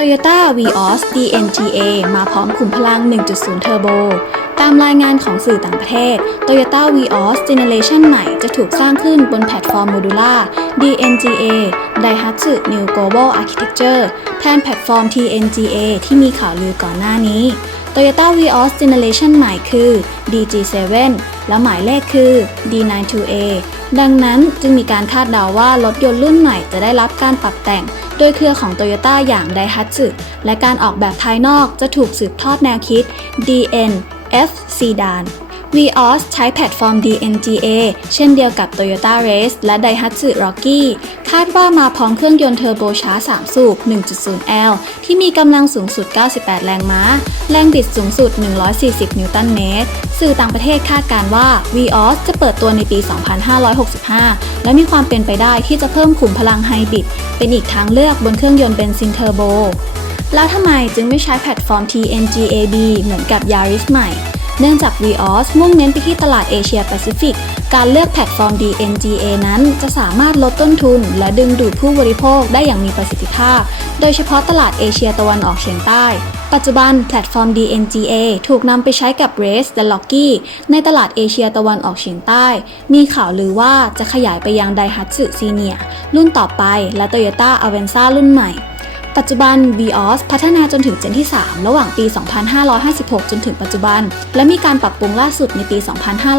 Toyota Vios DNGA มาพร้อมขุมพลัง 1.0 Turbo ตามรายงานของสื่อต่างประเทศ Toyota Vios Generation ใหม่จะถูกสร้างขึ้นบนแพลตฟอร์มโมดูล่า DNGA Daihatsu New Global Architecture แทนแพลตฟอร์ม TNGA ที่มีข่าวลือก่อนหน้านี้ Toyota Vios Generation ใหม่คือ DG7 และหมายเลขคือ D92A ดังนั้นจึงมีการคาดเดาว่ารถยนต์รุ่นใหม่จะได้รับการปรับแต่ง โดยเครือของ Toyota อย่างไดฮัตสึและการออกแบบภายนอกจะถูกสืบทอดแนวคิด DNF Sedan Vios ใช้แพลตฟอร์ม DNGA เช่นเดียวกับ Toyota Race และ Daihatsu Rocky คาดว่ามาพร้อมเครื่องยนต์เทอร์โบช้า 3 สูบ 1.0L ที่มีกำลังสูงสุด 98 แรงม้า แรงบิดสูงสุด 140 นิวตันเมตร สื่อต่างประเทศคาดการว่า Vios จะเปิดตัวในปี 2565 และมีความเป็นไปได้ที่จะเพิ่มขุมพลังไฮบริด เป็นอีกทางเลือกบนเครื่องยนต์เบนซินเทอร์โบแล้วทำไมจึงไม่ใช้แพลตฟอร์ม TNGAB เหมือนกับ Yaris ใหม่ เนื่องจาก VOS มุ่งเน้นไปที่ตลาดเอเชียแปซิฟิก การเลือกแพลตฟอร์ม DNGA นั้นจะสามารถลดต้นทุน และดึงดูดผู้บริโภคได้อย่างมีประสิทธิภาพ โดยเฉพาะตลาดเอเชียตะวันออกเฉียงใต้ ปัจจุบันแพลตฟอร์ม DNGA ถูกนำไปใช้กับ Race และ Locky ในตลาดเอเชียตะวันออกเฉียงใต้ มีข่าวลือว่าจะขยายไปยัง Daihatsu Senior รุ่นต่อไปและ Toyota Avanza รุ่นใหม่ ปัจจุบัน Vios พัฒนาจนถึงเจนที่ 3 ระหว่างปี 2556 จนถึงปัจจุบัน และมีการปรับปรุงล่าสุดในปี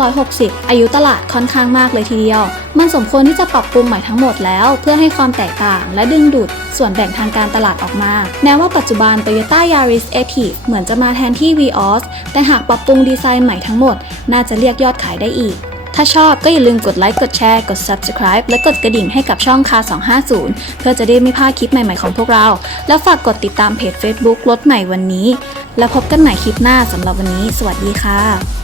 2560 อายุตลาดค่อนข้างมากเลยทีเดียว มันสมควรที่จะปรับปรุงใหม่ทั้งหมดแล้ว เพื่อให้ความแตกต่างและดึงดูดส่วนแบ่งทางการตลาดออกมา แม้ว่าปัจจุบัน Toyota Yaris Active เหมือนจะมาแทนที่ Vios แต่หากปรับปรุงดีไซน์ใหม่ทั้งหมด น่าจะเรียกยอดขายได้อีก ถ้าชอบก็อย่าลืมกดไลค์ กดแชร์ กด Subscribe และกดกระดิ่งให้กับช่องคา 250 เพื่อจะได้ไม่พลาดคลิปใหม่ๆของพวกเรา แล้วฝากกดติดตามเพจ Facebook รถใหม่วันนี้ แล้วพบกันใหม่คลิปหน้าสำหรับวันนี้ สวัสดีค่ะ